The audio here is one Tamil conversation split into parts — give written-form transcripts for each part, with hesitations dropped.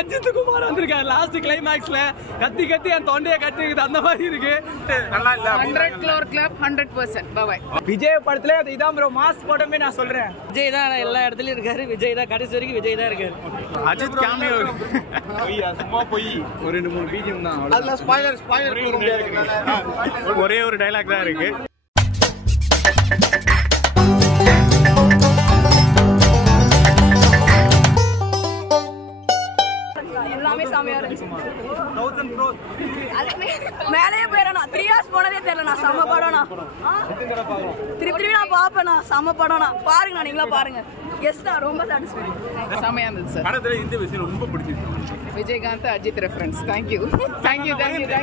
அஜித் குமார் வந்திருக்காரு லாஸ்ட் கிளைமேக்ஸ்ல கத்தி கத்தி என் தொண்டையை கட்டிருக்குது அந்த மாதிரி இருக்கு. நல்லா இல்ல 100 crore club 100%. Bye bye. Vijay படத்துல இதான் ப்ரோ மாஸ் படமே நான் சொல்றேன். விஜய் தான் எல்லா இடத்துலயும் இருக்காரு. விஜய் தான் கடைசி வரைக்கும் விஜய் தான் இருக்காரு. அஜித் கேமியோ சும்மா போய் ஒரு 2-3 பிஜிஎம் தான். அதுல ஸ்பாயிலர் ஒரே ஒரு டைலாக் தான் இருக்கு. எல்லாமே செமையா இருந்துச்சு. மேலேயே போயிடணும். 3 hours போனதே தெரியல. செம படம்ண்ணா. திருப்பி நான் பாப்பேண்ணா. செம படம்ண்ணா. பாருங்கண்ணா, நீங்களா பாருங்க. எஸ்டா ரொம்ப சாட்டிஸ்ஃபைட். செமையா இருந்துச்சு சார். படத்துல இந்த விஷயம் ரொம்ப பிடிச்சிருக்கு. Vijayakanth Ajith reference. Thank you.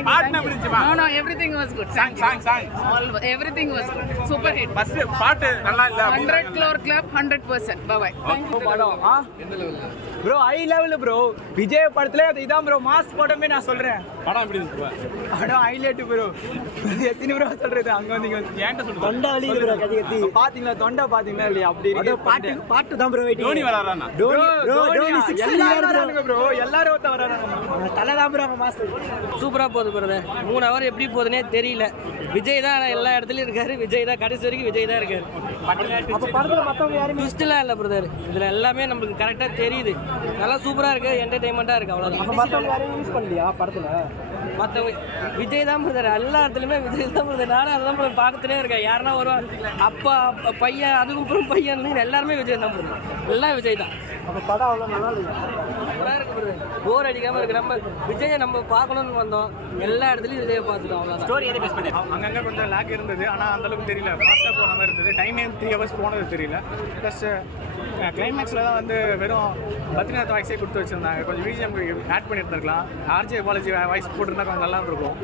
பாட்டு பிடிச்சுமா? No, everything was good. Everything was good. Super hit. Bus பாட்டு நல்லா இல்ல. 100 crore club 100%. Bye bye. படம் bro hi level bro. Vijay படத்துல இதான் ப்ரோ மாஸ் படமே நான் சொல்றேன். படம் எப்படி இருந்துச்சு? படம் ஹைலைட் ப்ரோ. எத்தனை ப்ரோ சொல்றது? அங்க வந்து ஏன்ட்ட சொல்லுங்க. தொண்டை வலிக்குது ப்ரோ கத்தி கத்தி. பாத்தீங்களா தொண்டை பாத்தீங்களா இல்லையா? அப்படி இருக்கு. பாட்டு தான் ப்ரோ வெயிட்டிங். டோனி வராரானா? டோனி 6 வராங்க ப்ரோ. எல்லாரும் ஒருத்த வராங்க. தலை தான் ப்ரோ மாஸ். சூப்பரா போகுது பிரதர். 3 hour எப்படி போகுதுன்னே தெரியல. விஜய் தான் எல்லா இடத்துலயும் இருக்காரு. விஜய் தான் கடைசி வரைக்கும் விஜய் தான் இருக்காரு. அப்ப படத்துல மத்தவங்க யாரும் ட்விஸ்ட்லாம் இல்ல பிரதர். இதுல எல்லாமே நமக்கு கரெக்டா தெரியுது. நல்லா சூப்பரா இருக்கு. என்டர்டைன்மெண்டா இருக்கு. அவ்வளவுதான். மத்தவங்க யாரும் யூஸ் பண்ணலையா படத்துல? மற்றவங்க விஜய் தான் பிரதர். எல்லா இடத்துலையுமே விஜய் தான் பிரதர். நானும் அதான் பிரதர் பார்த்துட்டே இருக்கேன். யாருன்னா வருவாங்க அப்பா பையன் அதுக்கப்புறம் பையன் எல்லாருமே விஜய் தான் பிரதர். எல்லாம் விஜய் தான். அப்ப படம் அவ்வளவு நல்லா இல்லையா? நல்லா இருக்கு பிரதர். போர் அடிக்காம இருக்கு. நம்ம விஜயை நம்ம பார்க்கணும்னு வந்தோம். எல்லா இடத்துலையும் விஜயை பார்த்துட்டோம். அவ்வளோதான். ஸ்டோரி எதை பேஸ் பண்ணி அங்கங்க கொஞ்சம் லேக் இருந்தது. ஆனால் அந்த அளவுக்கு தெரியல. ஃபாஸ்ட்டாக போன மாதிரி இருந்தது. டைமே 3 hours போனது தெரியல. ப்ளஸ் கிளைமேக்ஸில் தான் வந்து வெறும் பத்ரிநாத் வாய்ஸே கொடுத்து வச்சுருந்தாங்க. கொஞ்சம் பிஜிஎம் ஆட் பண்ணியிருந்துருக்கலாம். ஆர்ஜே பாலாஜி வாய்ஸ் போட்டிருந்தா கொஞ்சம் நல்லா இருக்கும்.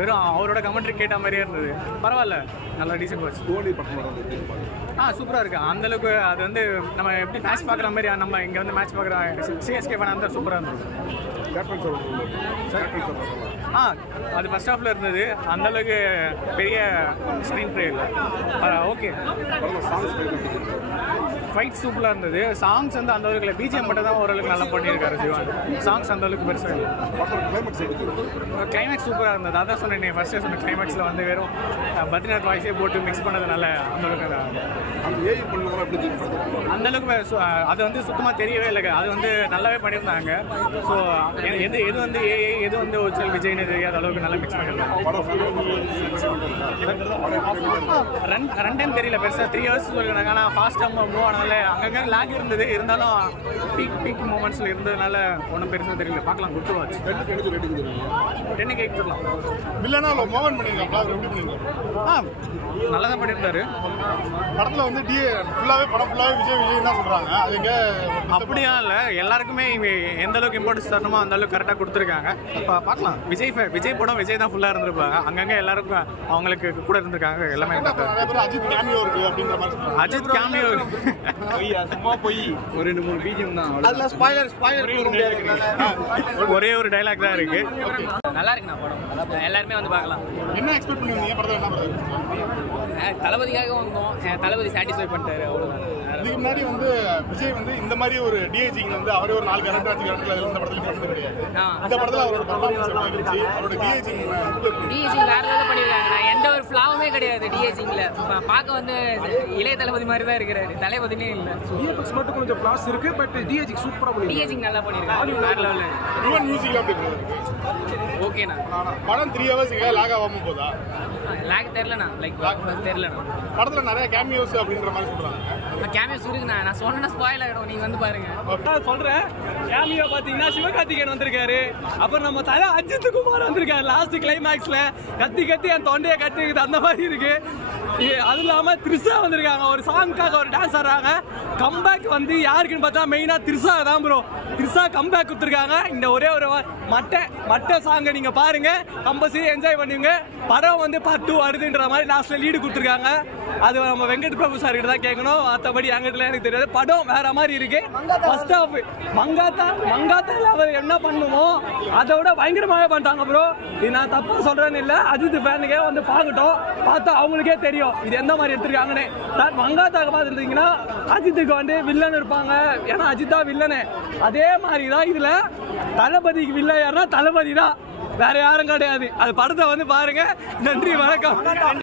வெறும் அவரோட கமெண்ட்ரி கேட்ட மாதிரியே இருந்தது. பரவாயில்ல, நல்லா டீசென்ட் வாட்ச். சூப்பராக இருக்குது. அந்தளவுக்கு அது வந்து நம்ம எப்படி மேட்ச் பார்க்குற மாதிரி நம்ம இங்கே வந்து மேட்ச் பார்க்குற சிஎஸ்கே ஃபேனாக இருந்தால் சூப்பராக இருந்தது. அது ஃபர்ஸ்ட் ஹாஃப்ல இருந்தது. அந்தளவுக்கு பெரிய ஸ்க்ரீன் ப்ளே இல்லை. ஓகே, ஃபைட் சூப்பராக இருந்தது. சாங்ஸ் வந்து அந்த அளவுக்கு இல்லை. பிஜிஎம் மட்டும் தான் ஓரளவுக்கு நல்லா பண்ணியிருக்காரு சிவான். சாங்ஸ் அந்த அளவுக்கு பெருசாக இல்லை. கிளைமேக்ஸ் சூப்பராக இருந்தது. அதான் சொன்னேன் ஃபர்ஸ்டே சொன்ன. கிளைமேக்ஸில் வந்து வெறும் பத்ரிநாத் வாய்ஸே போட்டு மிக்ஸ் பண்ணதுனால அந்தளவுக்கு அது வந்து சுத்தமாக தெரியவே இல்லை. அது வந்து நல்லாவே பண்ணியிருந்தாங்க. ஸோ எது வந்து ஏஐ எது வந்து ஒரிஜினல் விஜய்னு தெரியாத அளவுக்கு நல்லா மிக்ஸ் பண்ணியிருந்தாங்க. ரன் டைம் தெரியல பெருசாக. 3 hours சொல்லியிருந்தாங்க. ஆனால் ஃபாஸ்ட்டாக மூவ் ஆனதுனால அங்கங்கே லேக் இருந்தது. இருந்தாலும் பீக் மூமெண்ட்ஸில் இருந்ததுனால ஒன்றும் பெருசாக தெரியல. பார்க்கலாம். Good watch. 10க்கு 8 தரலாம். நல்லா தான் பண்ணியிருந்தாரு. படத்தில் வந்து படம் ஃபுல்லாகவே விஜய் தான் சொல்கிறாங்க. அது எங்கே அப்படியா இல்லை, எல்லாருக்குமே எந்த அளவுக்கு இம்பார்ட்டன்ஸ் தரணுமோ அந்த அளவுக்கு கரெக்டாக கொடுத்துருக்காங்க. இப்போ பார்க்கலாம். விஜய் படம் விஜய் தான் ஃபுல்லாக இருந்திருப்பாங்க. அங்கங்கே எல்லாருக்கும் அவங்களுக்கு கூட இருந்திருக்காங்க. எல்லாமே அஜித் கேமியோ இருக்கு அப்படின்ற மாதிரி. அஜித் கேமியோ சும்மா போய் ஒரு 2-3 பிஜிஎம் தான். அதுல ஸ்பாயிலர் ஒரே ஒரு டைலாக் தான் இருக்கு. நல்லா இருக்குண்ணா படம். எல்லாருமே வந்து பார்க்கலாம். என்ன எக்ஸ்பெக்ட் பண்ணுவீங்க படத்தை? என்ன பண்ணுறது? தளபதிக்காக வந்தோம். தளபதி சாட்டிஸ்ஃபை பண்ணிட்டாரு. அவ்வளோதான். இதுக்கு முன்னாடி வந்து விஜய் வந்து இந்த மாதிரி ஒரு டிஐஜிங்க வந்து அவரே ஒரு 4 கேரக்டர் 5 கேரக்டர் இந்த படத்துல பண்ணது கிடையாது. இந்த படத்துல அவரோட பர்ஃபார்மன்ஸ் எப்படி இருந்துச்சு? அவரோட டிஐஜிங் வேற லெவலில் பண்ணியிருக்காங்க. எந்த ஒரு ஃப்ளாவுமே கிடையாது டிஐஜிங்கில். பார்க்க வந்து இளைய தளபதி மாதிரி தான் இருக்கிறாரு. தளபதினே இல்லை. விஎஃப்எக்ஸ் மட்டும் கொஞ்சம் ஃப்ளாஸ் இருக்கு. பட் டிஐஜி சூப்பரா பண்ணி டிஐஜிங் நல்லா பண்ணியிருக்காங்க. வேற லெவலில். யுவன் மியூசிக் அப்படி இருக்கு. ஓகேண்ணா. படம் 3 hours இங்கே லாக் ஆகாம போதா? லாக் தெரியலண்ணா. தெரியலண்ணா. படத்துல நிறைய கேமியோஸ் அப்படின்ற மாதிரி சொல்றாங்க. கேமியோஸ் இருக்குண்ணா. நான் சொன்னா ஸ்பாயில் ஆகிடும். நீங்கள் வந்து பாருங்க. சொல்றேன். கேமியோ பாத்தீங்கன்னா சிவகார்த்திகேயன் வந்திருக்காரு. அப்புறம் நம்ம தலை அஜித் குமார் வந்திருக்காரு. லாஸ்ட் கிளைமேக்ஸ்ல கத்தி கத்தி என் தொண்டையை கட்டிருக்குது அந்த மாதிரி இருக்கு. அது இல்லாம த்ரிஷா வந்திருக்காங்க. ஒரு சாங்காக ஒரு டான்ஸ் ஆடுறாங்க. கம்பேக் வந்து யாருக்குன்னு பார்த்தா மெயினா த்ரிஷா தான் ப்ரோ. த்ரிஷா கம்பேக் கொடுத்துருக்காங்க. இந்த ஒரே ஒரு மட்ட சாங்கை நீங்க பாருங்க. கம்பல்சரி என்ஜாய் பண்ணுவீங்க. படம் வந்து பார்ட் 2 வருதுன்ற மாதிரி லாஸ்ட்ல லீடு கொடுத்துருக்காங்க. அது நம்ம வெங்கட் பிரபு சார் கிட்ட தான் கேட்கணும். மற்றபடி என்கிட்ட எனக்கு தெரியாது. படம் வேற மாதிரி இருக்கு. ஃபர்ஸ்ட் ஹாஃப் மங்காத்தா லெவல் என்ன பண்ணுமோ அதை விட பயங்கரமாவே பண்ணிட்டாங்க ப்ரோ. இது நான் தப்பா சொல்றேன்னு இல்லை. அஜித் ஃபேனுக்கே வந்து பார்க்கட்டும். பார்த்தா அவங்களுக்கே தெரியும் இது எந்த மாதிரி எடுத்திருக்காங்கன்னு. மங்காத்தாக பார்த்துருந்தீங்கன்னா அஜித்துக்கு அஜித்துக்கு வந்து வில்லன் இருப்பாங்க, ஏன்னா அஜித் தான் வில்லனு. அதே மாதிரி தான் இதுல தளபதிக்கு வில்லன் யாருன்னா தளபதி தான், வேற யாரும் கிடையாது. அது படத்தை வந்து பாருங்க. நன்றி, வணக்கம்.